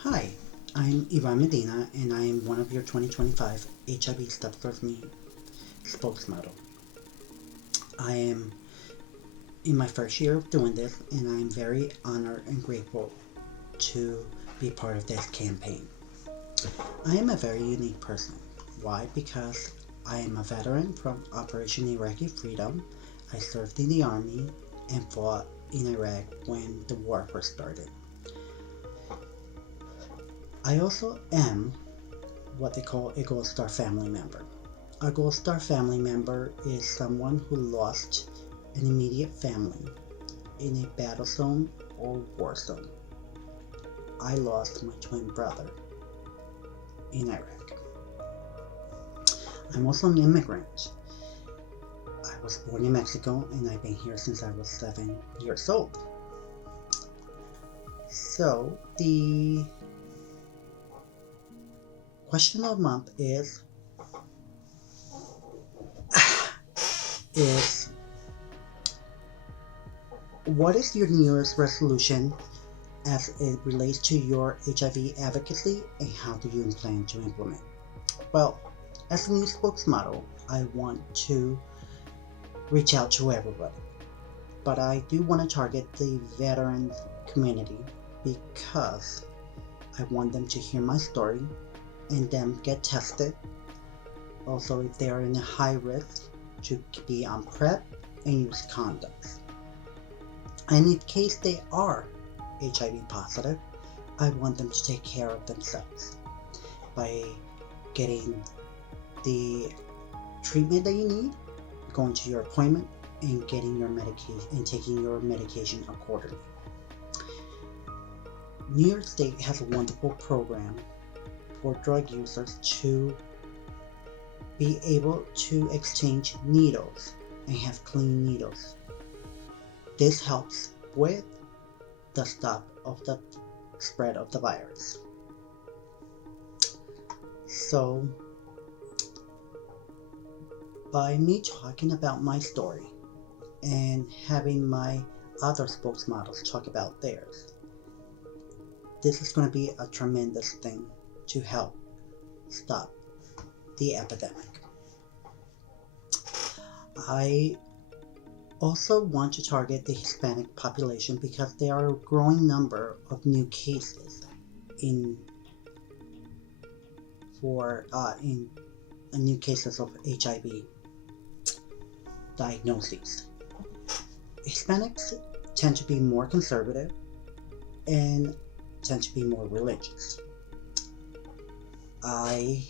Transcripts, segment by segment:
Hi, I'm Ivan Medina and I am one of your 2025 HIV Steps Towards Me spokesmodel. I am in my first year of doing this and I am very honored and grateful to be part of this campaign. I am a very unique person. Why? Because I am a veteran from Operation Iraqi Freedom. I served in the army and fought in Iraq when the war first started. I also am what they call a Gold Star family member. A Gold Star family member is someone who lost an immediate family in a battle zone or war zone. I lost my twin brother in Iraq. I'm also an immigrant. I was born in Mexico and I've been here since I was 7 years old. So, the question of the month is what is your New Year's resolution as it relates to your HIV advocacy and how do you plan to implement? Well, as a new spokesmodel, I want to reach out to everybody, but I do want to target the veteran community because I want them to hear my story and then get tested. Also, if they are in a high risk, to be on PrEP and use condoms. And in case they are HIV positive, I want them to take care of themselves by getting the treatment that you need, going to your appointment, and getting your medication and taking your medication accordingly. New York State has a wonderful program for drug users to be able to exchange needles and have clean needles. This helps with the stop of the spread of the virus. So, by me talking about my story and having my other spokesmodels talk about theirs, this is going to be a tremendous thing to help stop the epidemic. I also want to target the Hispanic population because there are a growing number of new cases in new cases of HIV diagnoses. Hispanics tend to be more conservative and tend to be more religious. I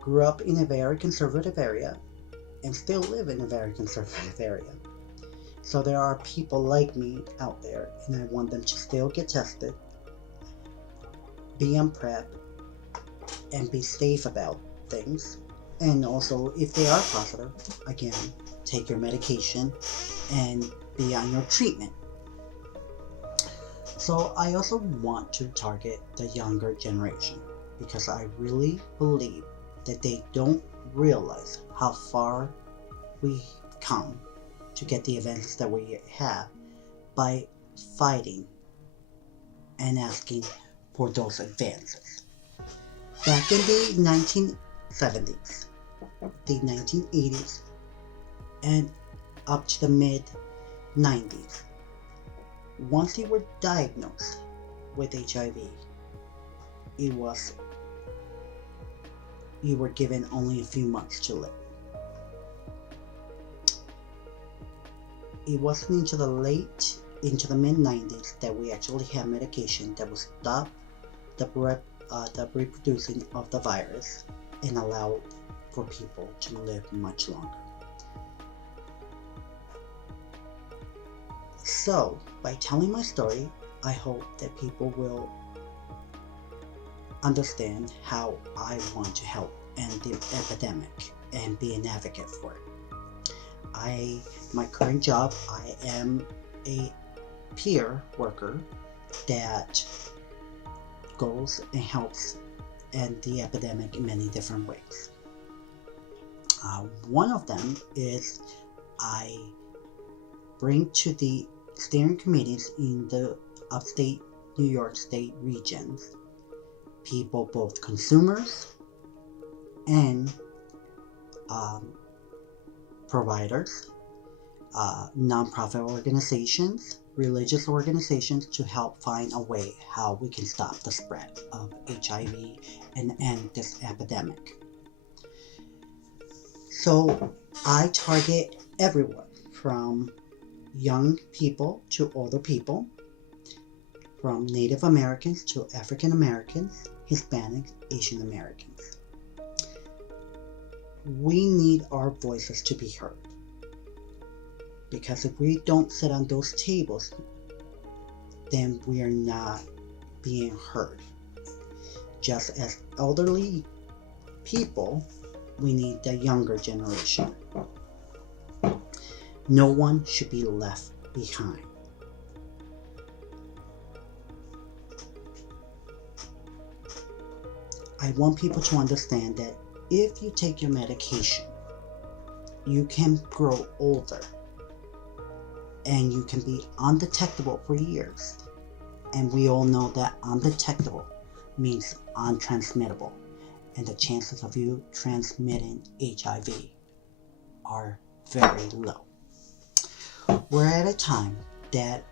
grew up in a very conservative area and still live in a very conservative area. So there are people like me out there and I want them to still get tested, be on PrEP, and be safe about things. And also, if they are positive, again, take your medication and be on your treatment. So I also want to target the younger generation because I really believe that they don't realize how far we come to get the advances that we have by fighting and asking for those advances. Back in the 1970s, the 1980s, and up to the mid 90s, once you were diagnosed with HIV, you were given only a few months to live. It wasn't into the mid 90s that we actually had medication that would stop the reproducing of the virus and allow for people to live much longer. So, by telling my story, I hope that people will understand how I want to help end the epidemic and be an advocate for it. My current job, I am a peer worker that goes and helps end the epidemic in many different ways. One of them is I bring to the steering committees in the upstate New York State regions people, both consumers and providers, nonprofit organizations, religious organizations, to help find a way how we can stop the spread of HIV and end this epidemic. So I target everyone from young people to older people, from Native Americans to African Americans, Hispanics, Asian Americans. We need our voices to be heard, because if we don't sit on those tables, then we are not being heard. Just as elderly people, we need the younger generation. No one should be left behind. I want people to understand that if you take your medication, you can grow older and you can be undetectable for years. And we all know that undetectable means untransmittable, and the chances of you transmitting HIV are very low. We're at a time that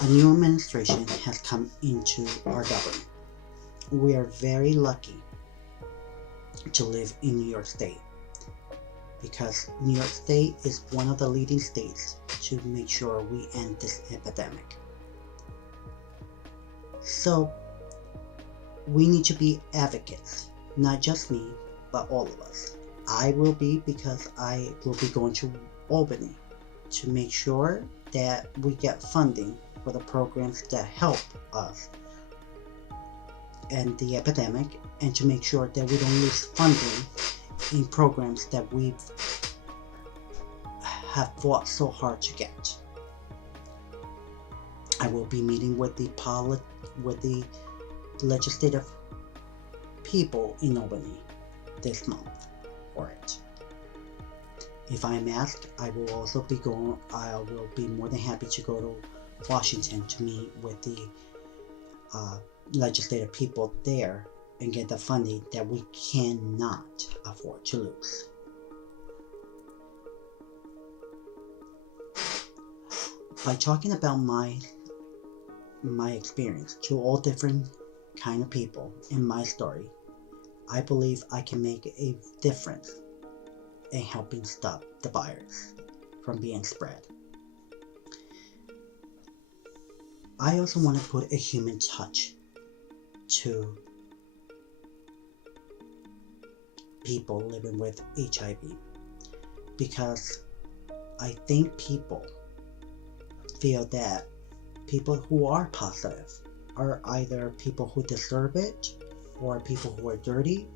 a new administration has come into our government. We are very lucky to live in New York State, because New York State is one of the leading states to make sure we end this epidemic. So we need to be advocates, not just me, but all of us. I will be, because I will be going to Albany to make sure that we get funding for the programs that help us end the epidemic, and to make sure that we don't lose funding in programs that we have fought so hard to get. I will be meeting with the legislative people in Albany this month for it. If I'm asked, I will also be going. I will be more than happy to go to Washington to meet with the legislative people there and get the funding that we cannot afford to lose. By talking about my experience to all different kind of people in my story, I believe I can make a difference in helping stop the virus from being spread. I also want to put a human touch to people living with HIV, because I think people feel that people who are positive are either people who deserve it, or people who are dirty,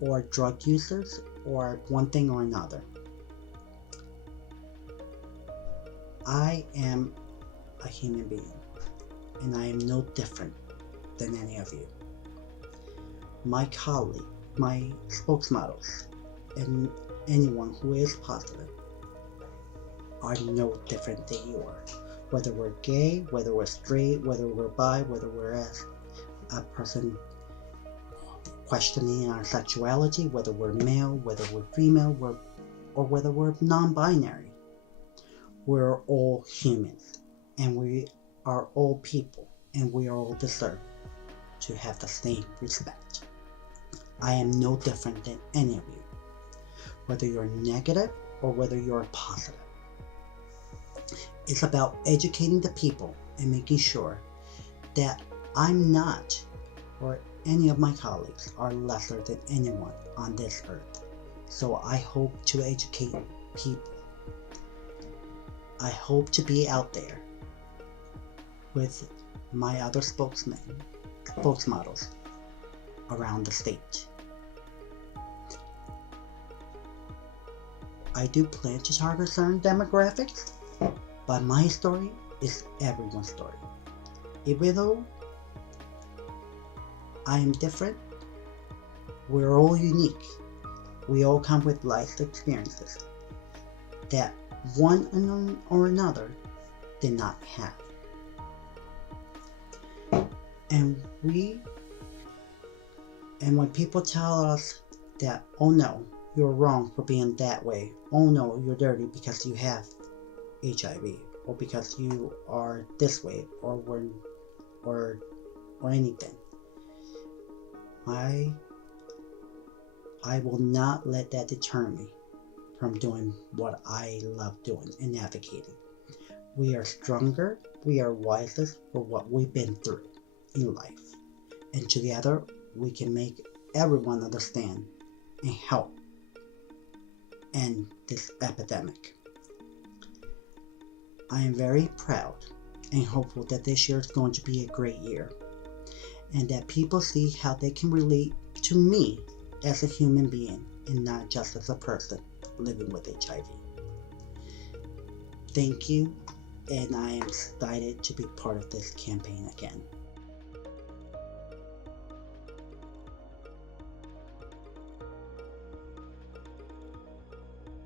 or drug users, or one thing or another. I am a human being, and I am no different than any of you. My colleague, my spokesmodels, and anyone who is positive are no different than you are. Whether we're gay, whether we're straight, whether we're bi, whether we're a person questioning our sexuality, whether we're male, whether we're female, or whether we're non-binary. We're all humans, and we are all people, and we are all deserve to have the same respect. I am no different than any of you, whether you're negative or whether you're positive. It's about educating the people and making sure that I'm not, or any of my colleagues are lesser than anyone on this earth. So I hope to educate people. I hope to be out there with my other spokesmodels around the state. I do plan to target certain demographics, but my story is everyone's story. Even though I am different, we're all unique. We all come with life experiences that one or another did not have. And we And when people tell us that, oh no, you're wrong for being that way, oh no, you're dirty because you have HIV, or because you are this way, or anything, I will not let that deter me from doing what I love doing and advocating. We are stronger, we are wisest for what we've been through in life, and together we can make everyone understand and help end this epidemic. I am very proud and hopeful that this year is going to be a great year, and that people see how they can relate to me as a human being and not just as a person living with HIV. Thank you, and I am excited to be part of this campaign again.